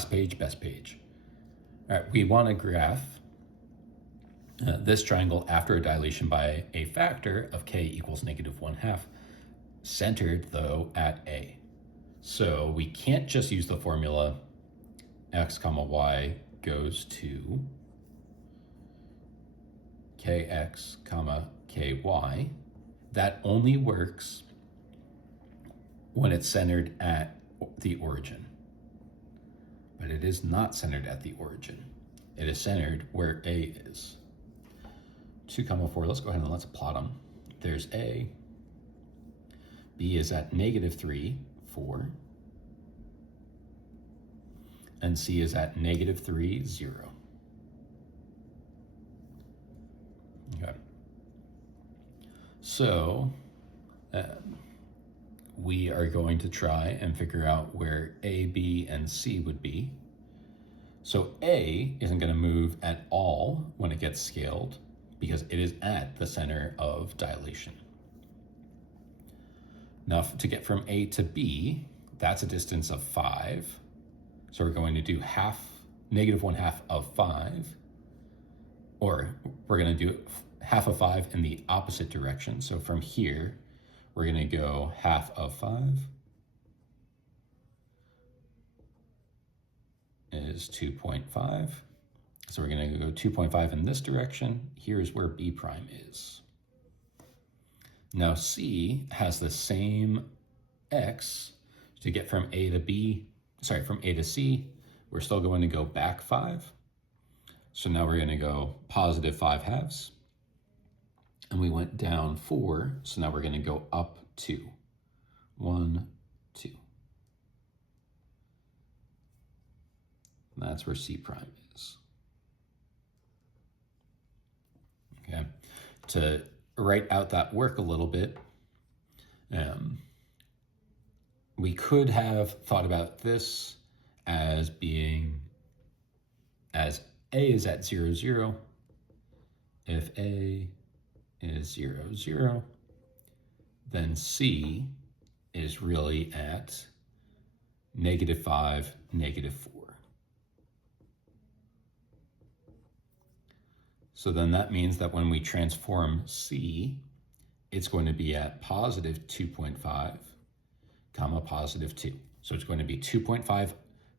last page, best page. All right, we want to graph this triangle after a dilation by a factor of k equals -1/2, centered though at A. So we can't just use the formula x comma y goes to kx comma ky. That only works when it's centered at the origin. But it is not centered at the origin. It is centered where A is. 2 comma 4, let's go ahead and let's plot them. There's A. B is at -3, 4. And C is at -3, 0. Okay. So we are going to try and figure out where A, B, and C would be. So A isn't going to move at all when it gets scaled because it is at the center of dilation. Now, to get from A to B, that's a distance of 5. So we're going to do -1/2 of 5, or we're going to do half of 5 in the opposite direction. So from here, we're going to go half of 5 is 2.5. So we're going to go 2.5 in this direction. Here's where B prime is. Now C has the same x to get from A to B, from A to C. We're still going to go back 5. So now we're going to go +5/2. And we went down 4, so now we're going to go up 2. 1, 2. And that's where C prime is. Okay. To write out that work a little bit, we could have thought about this as being, as A is at 0, 0. If A is 0, 0, then C is really at -5, -4. So then that means that when we transform C, it's going to be at +2.5, comma +2. So it's going to be 2.5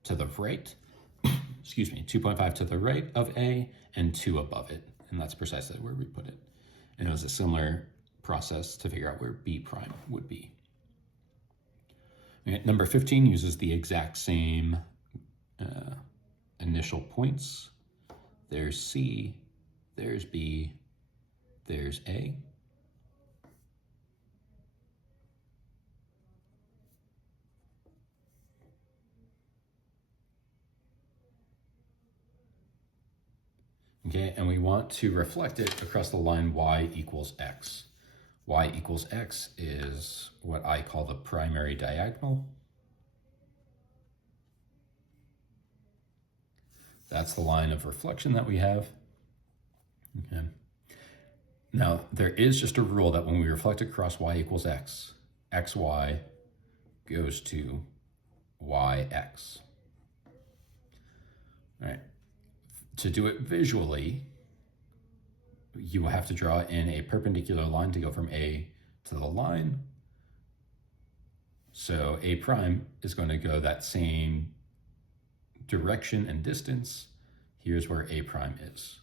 to the right, 2.5 to the right of A and 2 above it. And that's precisely where we put it. And it was a similar process to figure out where B prime would be. Okay, number 15 uses the exact same initial points. There's C, there's B, there's A. Okay, and we want to reflect it across the line y equals x. Y equals x is what I call the primary diagonal. That's the line of reflection that we have. Okay. Now, there is just a rule that when we reflect across y equals x, xy goes to yx. All right. To do it visually, you will have to draw in a perpendicular line to go from A to the line. So A prime is going to go that same direction and distance. Here's where A prime is.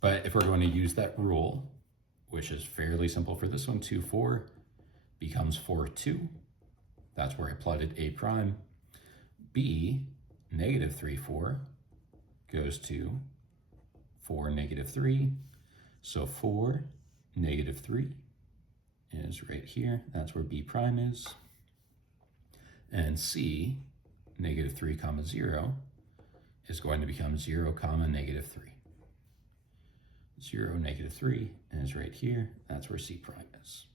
But if we're going to use that rule, which is fairly simple for this one, 2, 4 becomes 4, 2. That's where I plotted A prime. B, -3, 4 goes to 4, -3. So 4, -3 is right here. That's where B prime is. And C, -3, 0 is going to become 0, -3. 0, -3 is right here. That's where C prime is.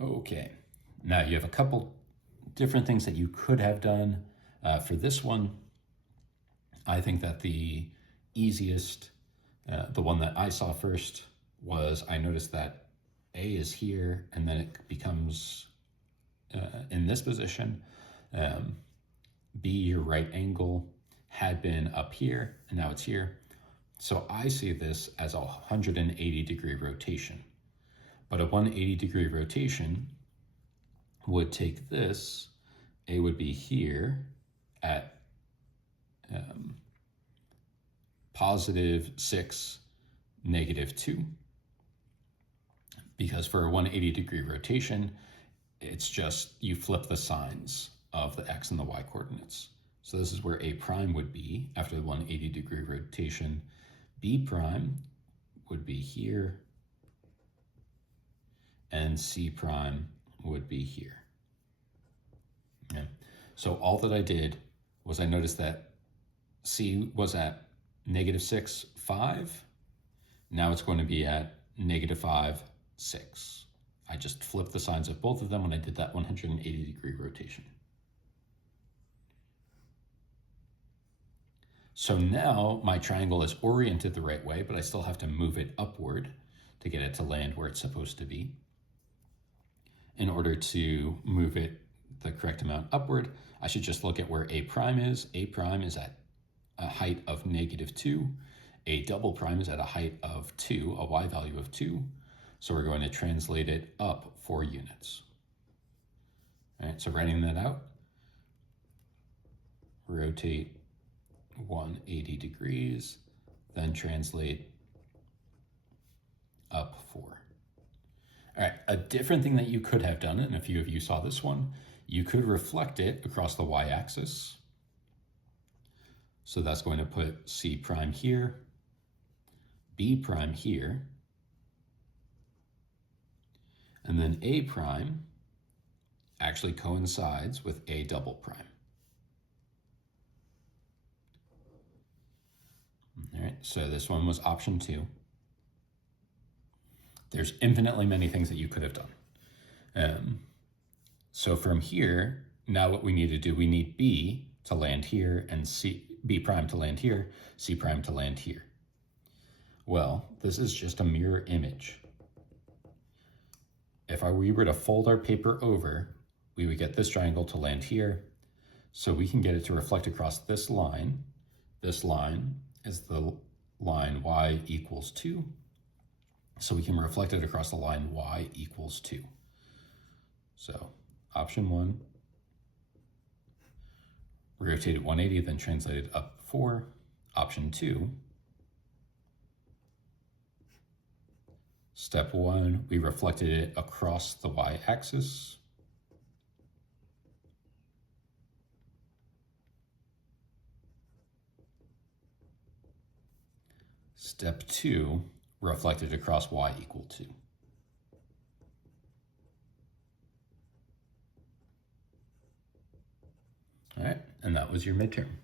Okay, now you have a couple different things that you could have done. For this one, I think that the easiest, the one that I saw first, was I noticed that A is here and then it becomes in this position. B, your right angle, had been up here, and now it's here. So I see this as a 180-degree rotation. But a 180-degree rotation would take this, A would be here at +6, -2. Because for a 180-degree rotation, it's just you flip the signs of the x and the y coordinates. So this is where A prime would be after the 180-degree rotation. B prime would be here, and C prime would be here. Okay. So all that I did was I noticed that C was at -6, 5. Now it's going to be at -5, 6. I just flipped the signs of both of them when I did that 180-degree rotation. So now my triangle is oriented the right way, but I still have to move it upward to get it to land where it's supposed to be. In order to move it the correct amount upward, I should just look at where A prime is. A prime is at a height of -2. A double prime is at a height of 2, a y value of 2. So we're going to translate it up 4 units. All right, so writing that out, rotate 180 degrees, then translate up 4. All right, a different thing that you could have done, and a few of you saw this one, you could reflect it across the y-axis. So that's going to put C prime here, B prime here, and then A prime actually coincides with A double prime. All right, so this one was option 2. There's infinitely many things that you could have done. So from here, now what we need to do, we need B to land here and B prime to land here, C prime to land here. Well, this is just a mirror image. If we were to fold our paper over, we would get this triangle to land here. So we can get it to reflect across this line. This line is the line y equals 2. So we can reflect it across the line y equals 2. So option 1, rotate it 180, then translate it up 4. Option 2, step 1, we reflected it across the y-axis. Step 2, reflected across y equal 2. All right, and that was your midterm.